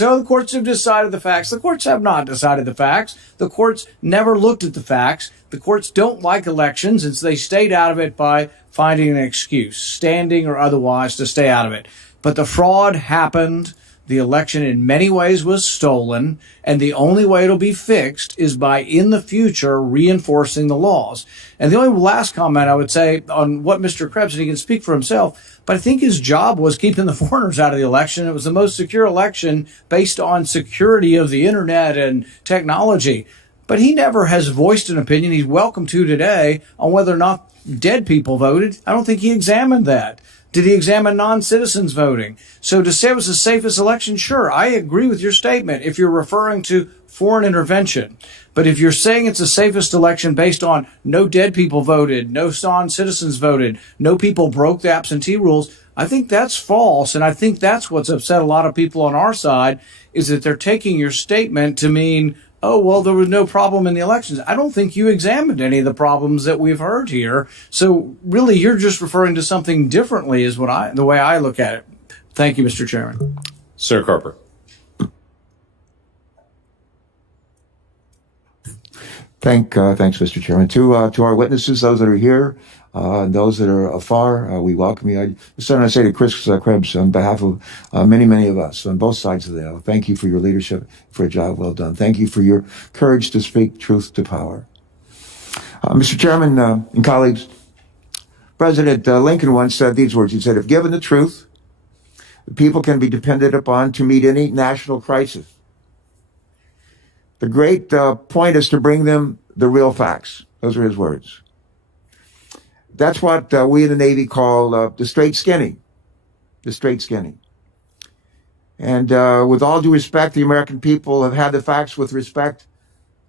So the courts have decided the facts. The courts have not decided the facts. The courts never looked at the facts. The courts don't like elections, and so they stayed out of it by finding an excuse, standing or otherwise, to stay out of it. But the fraud happened. The election in many ways was stolen, and the only way it'll be fixed is by, in the future, reinforcing the laws. And the only last comment I would say on what Mr. Krebs, and he can speak for himself, but I think his job was keeping the foreigners out of the election. It was the most secure election based on security of the internet and technology. But he never has voiced an opinion, he's welcome to today, on whether or not dead people voted. I don't think he examined that. Did he examine non-citizens voting? So to say it was the safest election, sure, I agree with your statement if you're referring to foreign intervention. But if you're saying it's the safest election based on no dead people voted, no non-citizens voted, no people broke the absentee rules, I think that's false. And I think that's what's upset a lot of people on our side, is that they're taking your statement to mean, oh, well, there was no problem in the elections. I don't think you examined any of the problems that we've heard here. So really, you're just referring to something differently is the way I look at it. Thank you, Mr. Chairman. Senator Carper. Thanks, Mr. Chairman. To our witnesses, those that are here, and those that are afar, we welcome you. I just want to say to Chris Krebs, on behalf of many of us on both sides of the aisle, thank you for your leadership, for a job well done. Thank you for your courage to speak truth to power. Mr. Chairman and colleagues, President Lincoln once said these words. He said, if given the truth, the people can be depended upon to meet any national crisis. The great point is to bring them the real facts. Those are his words. That's what we in the Navy call the straight skinny. The straight skinny. And with all due respect, the American people have had the facts with respect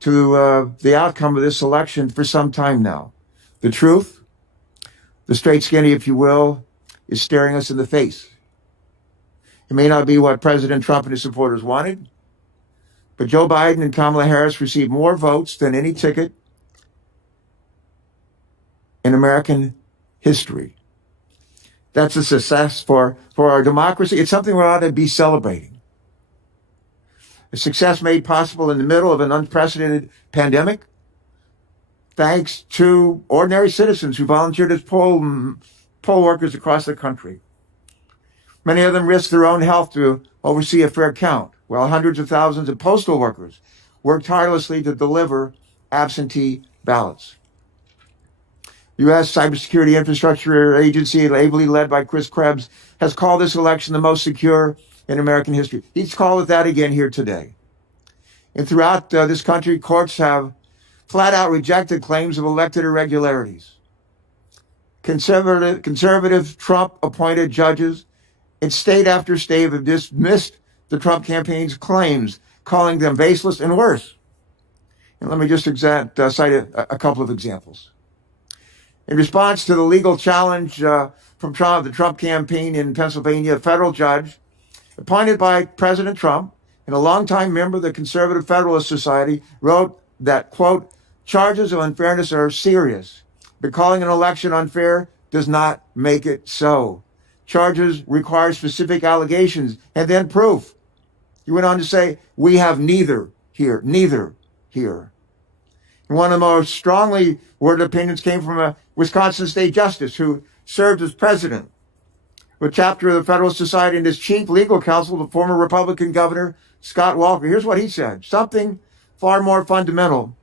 to the outcome of this election for some time now. The truth, the straight skinny, if you will, is staring us in the face. It may not be what President Trump and his supporters wanted, but Joe Biden and Kamala Harris received more votes than any ticket in American history. That's a success for our democracy. It's something we ought to be celebrating. A success made possible in the middle of an unprecedented pandemic, thanks to ordinary citizens who volunteered as poll workers across the country. Many of them risked their own health to oversee a fair count, while hundreds of thousands of postal workers worked tirelessly to deliver absentee ballots. U.S. Cybersecurity Infrastructure Agency, ably led by Chris Krebs, has called this election the most secure in American history. He's called it that again here today. And throughout this country, courts have flat out rejected claims of elected irregularities. Conservative Trump-appointed judges in state after state have dismissed the Trump campaign's claims, calling them baseless and worse. And let me just cite a couple of examples. In response to the legal challenge from the Trump campaign in Pennsylvania, a federal judge appointed by President Trump and a longtime member of the Conservative Federalist Society wrote that, quote, charges of unfairness are serious, but calling an election unfair does not make it so. Charges require specific allegations and then proof. He went on to say, we have neither here. And one of the most strongly worded opinions came from a Wisconsin state justice who served as president of a chapter of the Federalist Society and his chief legal counsel, the former Republican governor, Scott Walker. Here's what he said. Something far more fundamental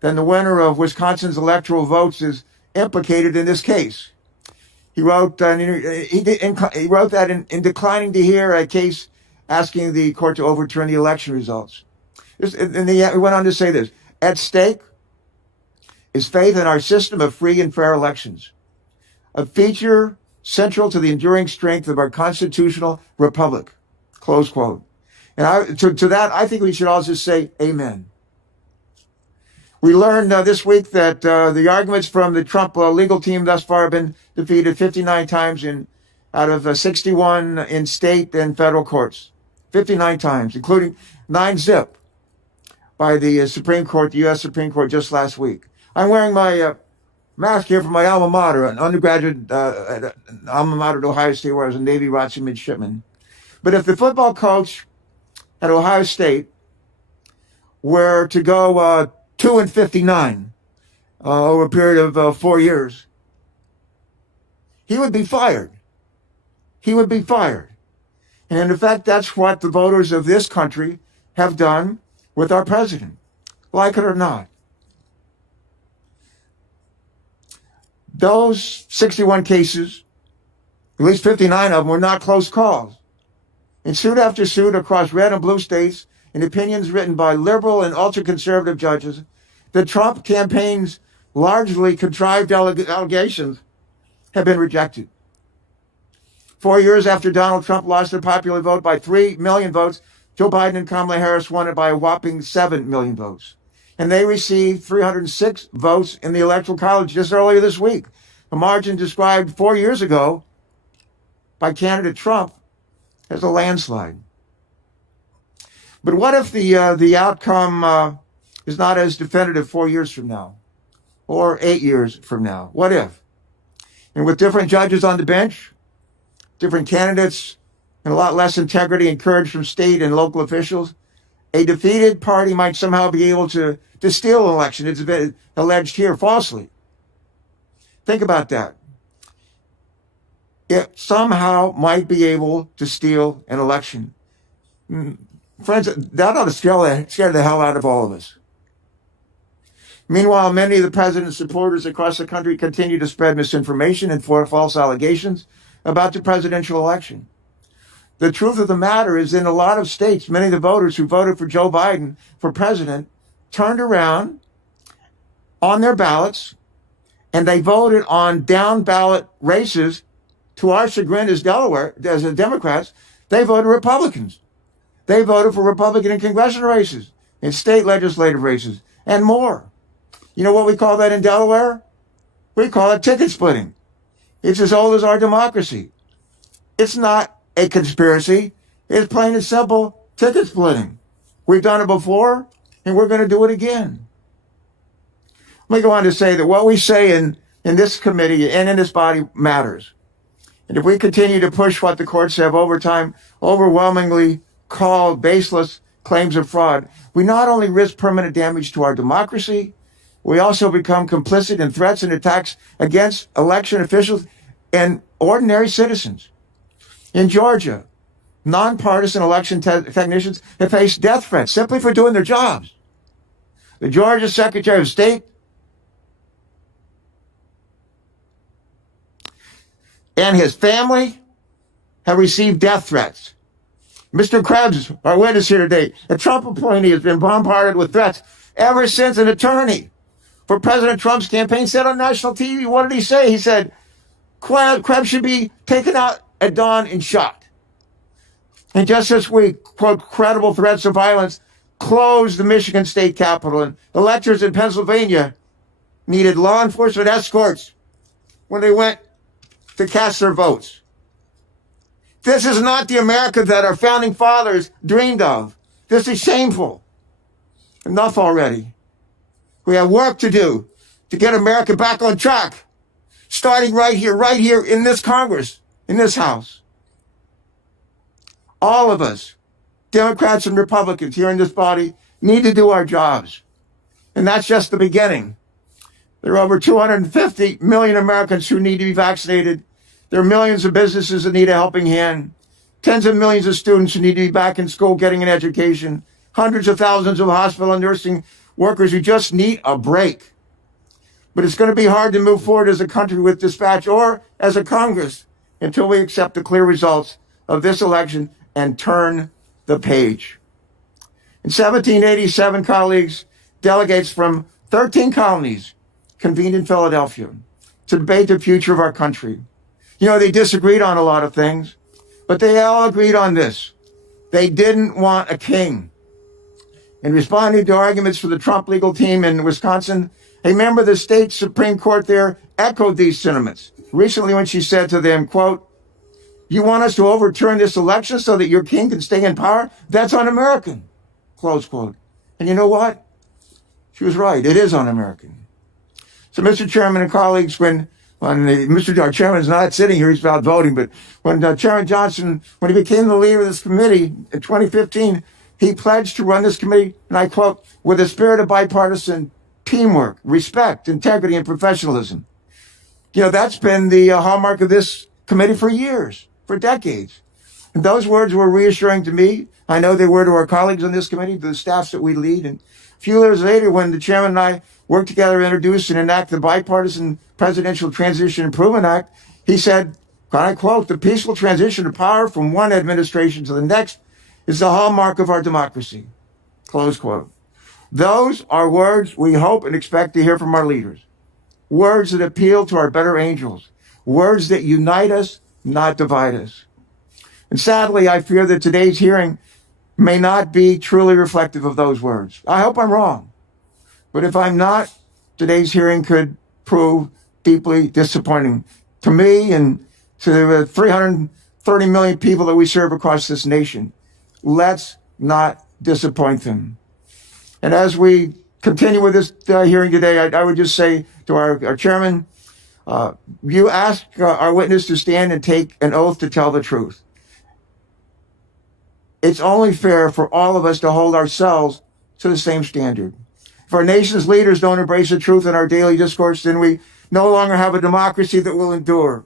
than the winner of Wisconsin's electoral votes is implicated in this case. He wrote that in declining to hear a case asking the court to overturn the election results. And he went on to say this, at stake is faith in our system of free and fair elections, a feature central to the enduring strength of our constitutional republic, close quote. And to that, I think we should also say amen. We learned this week that the arguments from the Trump legal team thus far have been defeated 59 times out of 61 in state and federal courts. 59 times, including 9-zip by the Supreme Court, the U.S. Supreme Court, just last week. I'm wearing my mask here from my alma mater, an undergraduate alma mater at Ohio State, where I was a Navy ROTC midshipman. But if the football coach at Ohio State were to go 2-59 over a period of 4 years, he would be fired. He would be fired. And in fact, that's what the voters of this country have done with our president, like it or not. Those 61 cases, at least 59 of them, were not close calls. In suit after suit across red and blue states, in opinions written by liberal and ultra-conservative judges, the Trump campaign's largely contrived allegations have been rejected. 4 years after Donald Trump lost the popular vote by 3 million votes, Joe Biden and Kamala Harris won it by a whopping 7 million votes. And they received 306 votes in the Electoral College just earlier this week, a margin described 4 years ago by candidate Trump as a landslide. But what if the outcome is not as definitive 4 years from now or 8 years from now? What if? And with different judges on the bench, different candidates, and a lot less integrity and courage from state and local officials, a defeated party might somehow be able to steal an election. It's been alleged here falsely. Think about that. It somehow might be able to steal an election. Friends, that ought to scare the hell out of all of us. Meanwhile, many of the president's supporters across the country continue to spread misinformation and false allegations about the presidential election. The truth of the matter is, in a lot of states, many of the voters who voted for Joe Biden for president turned around on their ballots and they voted on down ballot races. To our chagrin as Democrats, they voted Republicans. They voted for Republican in congressional races, in state legislative races, and more. You know what we call that in Delaware? We call it ticket splitting. It's as old as our democracy. It's not a conspiracy. It's plain and simple ticket splitting. We've done it before, and we're going to do it again. Let me go on to say that what we say in this committee and in this body matters. And if we continue to push what the courts have over time overwhelmingly called baseless claims of fraud, we not only risk permanent damage to our democracy, we also become complicit in threats and attacks against election officials and ordinary citizens. In Georgia, nonpartisan election technicians have faced death threats simply for doing their jobs. The Georgia Secretary of State and his family have received death threats. Mr. Krebs, our witness here today, a Trump appointee, has been bombarded with threats ever since an attorney for President Trump's campaign said on national TV, what did he say? He said, Krebs should be taken out at dawn and shot. And just this week, quote, credible threats of violence closed the Michigan State Capitol, and electors in Pennsylvania needed law enforcement escorts when they went to cast their votes. This is not the America that our founding fathers dreamed of. This is shameful. Enough already. We have work to do to get America back on track, starting right here in this Congress, in this House. All of us, Democrats and Republicans here in this body, need to do our jobs. And that's just the beginning. There are over 250 million Americans who need to be vaccinated. There are millions of businesses that need a helping hand. Tens of millions of students who need to be back in school getting an education. Hundreds of thousands of hospital and nursing workers who just need a break. But it's going to be hard to move forward as a country with dispatch or as a Congress until we accept the clear results of this election and turn the page. In 1787, colleagues, delegates from 13 colonies convened in Philadelphia to debate the future of our country. You know, they disagreed on a lot of things, but they all agreed on this. They didn't want a king. In responding to arguments for the Trump legal team in Wisconsin, a member of the state Supreme Court there echoed these sentiments recently when she said to them, quote, "You want us to overturn this election so that your king can stay in power? That's un-American," close quote. And you know what? She was right. It is un-American. So, Mr. Chairman and colleagues, our chairman is not sitting here, he's out voting, but when Chairman Johnson, when he became the leader of this committee in 2015, he pledged to run this committee, and I quote, with a spirit of bipartisan teamwork, respect, integrity, and professionalism. You know, that's been the hallmark of this committee for years, for decades. And those words were reassuring to me. I know they were to our colleagues on this committee, to the staffs that we lead. And a few years later, when the chairman and I worked together to introduce and enact the Bipartisan Presidential Transition Improvement Act, he said, and I quote, the peaceful transition of power from one administration to the next is the hallmark of our democracy. Close quote. Those are words we hope and expect to hear from our leaders. Words that appeal to our better angels. Words that unite us, not divide us. And sadly, I fear that today's hearing may not be truly reflective of those words. I hope I'm wrong. But if I'm not, today's hearing could prove deeply disappointing to me and to the 330 million people that we serve across this nation. Let's not disappoint them. And as we continue with this hearing today, I would just say to our chairman, you ask our witness to stand and take an oath to tell the truth. It's only fair for all of us to hold ourselves to the same standard. If our nation's leaders don't embrace the truth in our daily discourse, then we no longer have a democracy that will endure.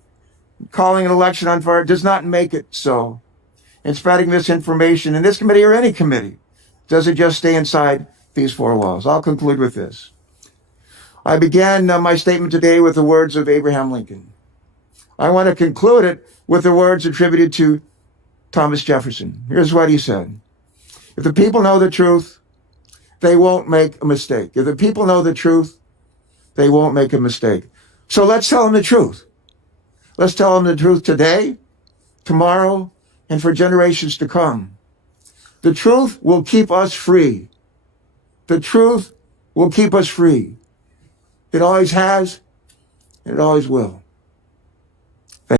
Calling an election unfair does not make it so. And spreading misinformation in this committee or any committee doesn't just stay inside these four walls. I'll conclude with this. I began my statement today with the words of Abraham Lincoln. I want to conclude it with the words attributed to Thomas Jefferson. Here's what he said. If the people know the truth, they won't make a mistake. If the people know the truth, they won't make a mistake. So let's tell them the truth. Let's tell them the truth today, tomorrow, and for generations to come. The truth will keep us free. The truth will keep us free. It always has, and it always will.